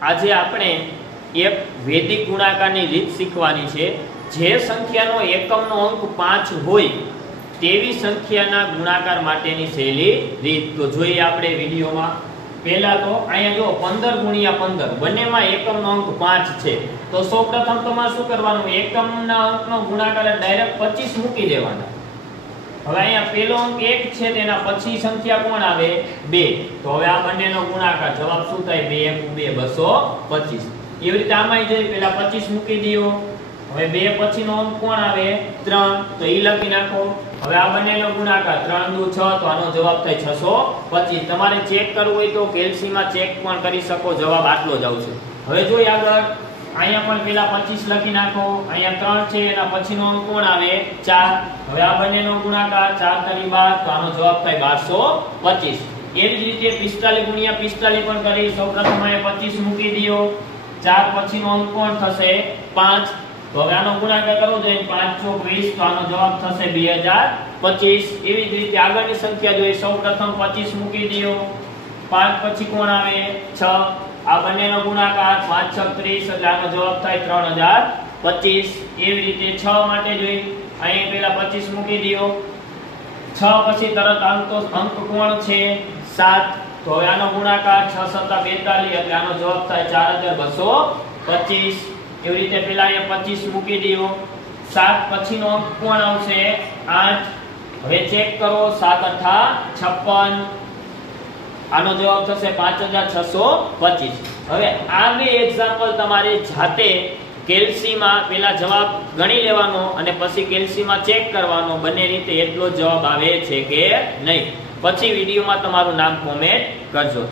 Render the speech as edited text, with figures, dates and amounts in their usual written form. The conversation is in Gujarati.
આજે આપણે એક વૈદિક ગુણાકારની રીત શીખવાની છે। જે સંખ્યાનો એકમનો અંક 5 હોય તેવી સંખ્યાના ગુણાકાર માટેની સહેલી રીત તો જોઈએ આપણે વિડિયોમાં। પહેલા તો અહીંયા જો 15 ગુણ્યા 15 બંનેમાં એકમનો અંક 5 છે, તો સૌપ્રથમ તમારે શું કરવાનું, એકમના અંકનો ગુણાકાર ડાયરેક્ટ 25 મૂકી દેવાના। હવે અહીંયા પહેલો અંક 1 છે, તેના પછી સંખ્યા કોણ આવે 2, તો હવે આ બંનેનો ગુણાકાર જવાબ શું થાય 2 * 1 = 225। એવી રીતે આમાંય જઈ પહેલા 25 મૂકી દયો। હવે 2 પછીનો અંક કોણ આવે 3, તો ઈ લખી નાખો। હવે આ બંનેનો ગુણાકાર 3 × 6, તો આનો જવાબ થાય 625। તમારે ચેક કરવું હોય તો કેલ્સીમાં ચેક પણ કરી શકો, જવાબ આટલો જ આવશે। હવે જોઈ આગળ, અહીંયા પણ પેલા 25 લખી નાખો, અહીંયા 3 છે, એના પછીનો અંક કોણ આવે 4। હવે આ બંનેનો ગુણાકાર 4 × 12, તો આનો જવાબ થાય 1225। એવી જ રીતે 45 × 45 પણ કરી। સૌપ્રથમ અહીંયા 25 મૂકી દયો, 4 પછીનો અંક કોણ થશે 5, તો હવે આનો ગુણાકાર કરવો જોઈએ 5 × 20, તો આનો જવાબ થશે 2025। એવી જ રીતે આગળની સંખ્યા જોઈએ, સૌપ્રથમ 25 મૂકી દયો, 5 પછી કોણ આવે 6, આ બંનેનો ગુણાકાર 5 × 6 = 30, એટલે આનો જવાબ થાય 3025। એવી રીતે 6 માટે જોઈ, અહીં પહેલા 25 મૂકી દયો, 6 પછી તરત અંક કોણ છે 7, તો હવે આનો ગુણાકાર 6 × 7 = 42, એટલે આનો જવાબ થાય 4225। એવી રીતે પેલા અહીંયા 25 મૂકી દયો, 7 પછીનો અંક કોણ આવશે 8, હવે ચેક કરો 7 × 8 = 56, આનો જવાબ થશે 5625। હવે આ બે એક્ઝામ્પલ તમારે જાતે કેલ્સીમાં પેલા જવાબ ગણી લેવાનો અને પછી કેલ્સીમાં ચેક કરવાનો, બંને રીતે એટલો જ જવાબ આવે છે કે નહીં। પછી વિડીયોમાં તમારું નામ કોમેન્ટ કરજો।